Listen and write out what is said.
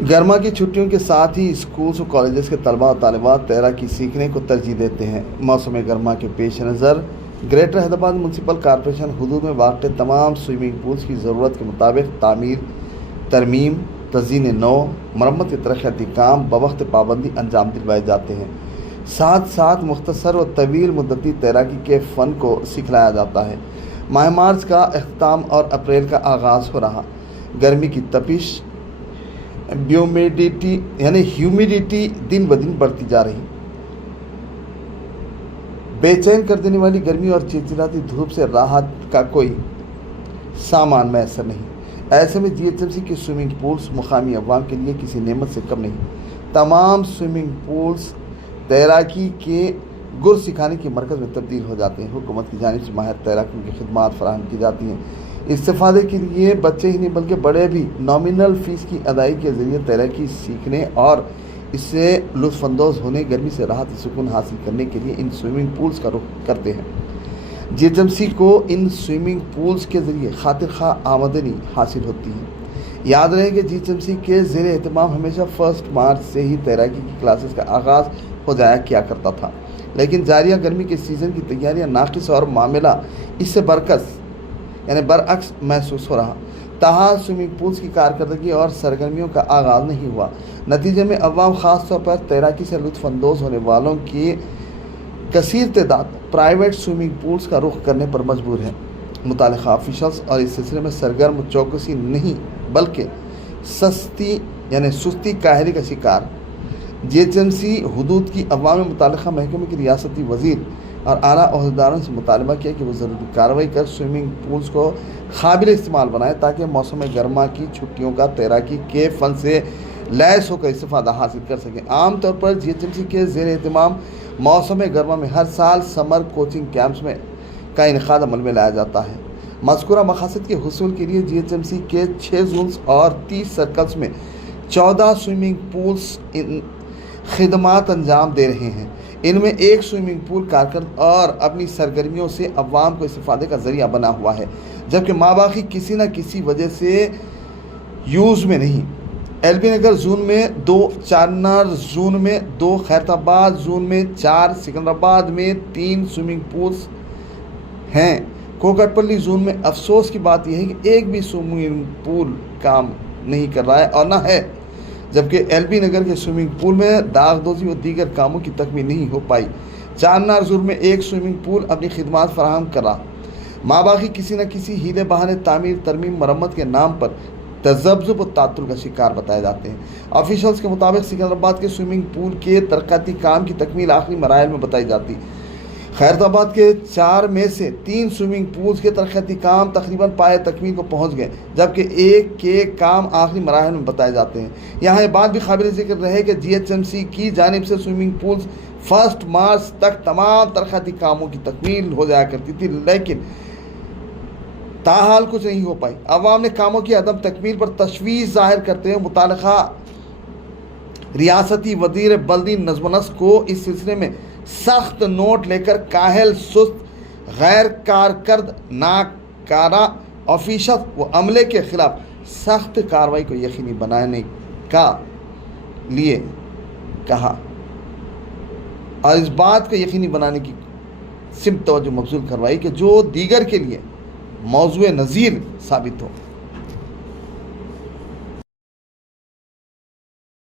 گرما کی چھٹیوں کے ساتھ ہی اسکولز و کالجز کے طلباء و طالبات تیراکی سیکھنے کو ترجیح دیتے ہیں۔ موسم گرما کے پیش نظر گریٹر حیدرآباد میونسپل کارپوریشن حدود میں واقع تمام سوئمنگ پولز کی ضرورت کے مطابق تعمیر، ترمیم، تزئین نو، مرمت کے ترقیاتی کام بوقت پابندی انجام دلوائے جاتے ہیں۔ ساتھ ساتھ مختصر و طویل مدتی تیراکی کے فن کو سکھلایا جاتا ہے۔ ماہ مارچ کا اختتام اور اپریل کا آغاز ہو رہا۔ گرمی کی تپش، ہیومیڈیٹی دن بدن بڑھتی جا رہی، بے چین کر دینے والی گرمی اور چلچلاتی دھوپ سے راحت کا کوئی سامان میسر نہیں۔ ایسے میں جی ایچ ایم سی کے سوئمنگ پولز مقامی عوام کے لیے کسی نعمت سے کم نہیں۔ تمام سوئمنگ پولز تیراکی کے گر سکھانے کے مرکز میں تبدیل ہو جاتے ہیں۔ حکومت کی جانب سے ماہر تیراکوں کی خدمات فراہم کی جاتی ہیں۔ استفادے کے لیے بچے ہی نہیں بلکہ بڑے بھی نامنل فیس کی ادائیگی کے ذریعے تیراکی سیکھنے اور اس سے لطف اندوز ہونے، گرمی سے راحت سکون حاصل کرنے کے لیے ان سوئمنگ پولز کا رخ کرتے ہیں۔ جی ایچ ایم سی کو ان سوئمنگ پولز کے ذریعے خاطر خواہ آمدنی حاصل ہوتی ہے۔ یاد رہے کہ جی ایچ ایم سی کے زیر اہتمام ہمیشہ 1 مارچ سے ہی تیراکی کی کلاسز کا آغاز ہو جایا کیا کرتا تھا، لیکن جاریہ گرمی کے سیزن کی تیاریاں ناقص اور معاملہ اس سے برعکس محسوس ہو رہا۔ تاحال سوئمنگ پولز کی کارکردگی اور سرگرمیوں کا آغاز نہیں ہوا۔ نتیجے میں عوام، خاص طور پر تیراکی سے لطف اندوز ہونے والوں کی کثیر تعداد پرائیویٹ سوئمنگ پولز کا رخ کرنے پر مجبور ہے۔ متعلقہ آفیشلز اور اس سلسلے میں سرگرم چوکسی نہیں بلکہ سستی کاہلی کا شکار۔ جی ایچ ایم سی حدود کی عوام نے متعلقہ محکمے کے ریاستی وزیر اور اعلیٰ عہدیداروں سے مطالبہ کیا کہ وہ ضروری کارروائی کر سوئمنگ پولز کو قابل استعمال بنائیں تاکہ موسم گرما کی چھٹیوں کا تیراکی کے فن سے لیس ہو کر استفادہ حاصل کر سکیں۔ عام طور پر جی ایچ ایم سی کے زیر اہتمام موسم گرما میں ہر سال سمر کوچنگ کیمپس کا انعقاد عمل میں لایا جاتا ہے۔ مذکورہ مقاصد کے حصول کے لیے جی ایچ ایم سی کے 6 زونز اور 30 سرکلز میں 14 سوئمنگ پولز خدمات انجام دے رہے ہیں۔ ان میں ایک سوئمنگ پول کارکرد اور اپنی سرگرمیوں سے عوام کو استفادے کا ذریعہ بنا ہوا ہے، جبکہ ماباقی کسی نہ کسی وجہ سے یوز میں نہیں۔ ایل بی نگر زون میں 2، چارنار زون میں 2، خیرتآباد زون میں 4، سکندرآباد میں 3 سوئمنگ پولز ہیں۔ کوکٹ پلی زون میں افسوس کی بات یہ ہے کہ ایک بھی سوئمنگ پول کام نہیں کر رہا ہے اور نہ ہے، جبکہ ایل بی نگر کے سوئمنگ پول میں داغ دوزی و دیگر کاموں کی تکمیل نہیں ہو پائی۔ چارنار زون میں ایک سوئمنگ پول اپنی خدمات فراہم کر رہا، ماباقی کسی نہ کسی ہیلے بہانے تعمیر، ترمیم، مرمت کے نام پر تذبذب و تعطل کا شکار بتائے جاتے ہیں۔ آفیشلز کے مطابق سکندرآباد کے سوئمنگ پول کے ترقیاتی کام کی تکمیل آخری مراحل میں بتائی جاتی۔ خیرتآباد کے 4 میں سے 3 سوئمنگ پولز کے ترقیاتی کام تقریباً پائے تکمیل کو پہنچ گئے، جبکہ ایک کے کام آخری مراحل میں بتائے جاتے ہیں۔ یہاں یہ بات بھی قابل ذکر رہے کہ جی ایچ ایم سی کی جانب سے سوئمنگ پولز 1 مارچ تک تمام ترقیاتی کاموں کی تکمیل ہو جایا کرتی تھی، لیکن تاحال کچھ نہیں ہو پائی۔ عوام نے کاموں کی عدم تکمیل پر تشویش ظاہر کرتے ہوئے متعلقہ ریاستی وزیر بلدی نظم و نسق کو اس سلسلے میں سخت نوٹ لے کر کاہل، سست، غیر کارکرد، ناکارہ آفیشلز و عملے کے خلاف سخت کارروائی کو یقینی بنانے کا لیے کہا اور اس بات کو یقینی بنانے کی سمت توجہ مبذول کروائی کہ جو دیگر کے لیے موضوع نظیر ثابت ہو۔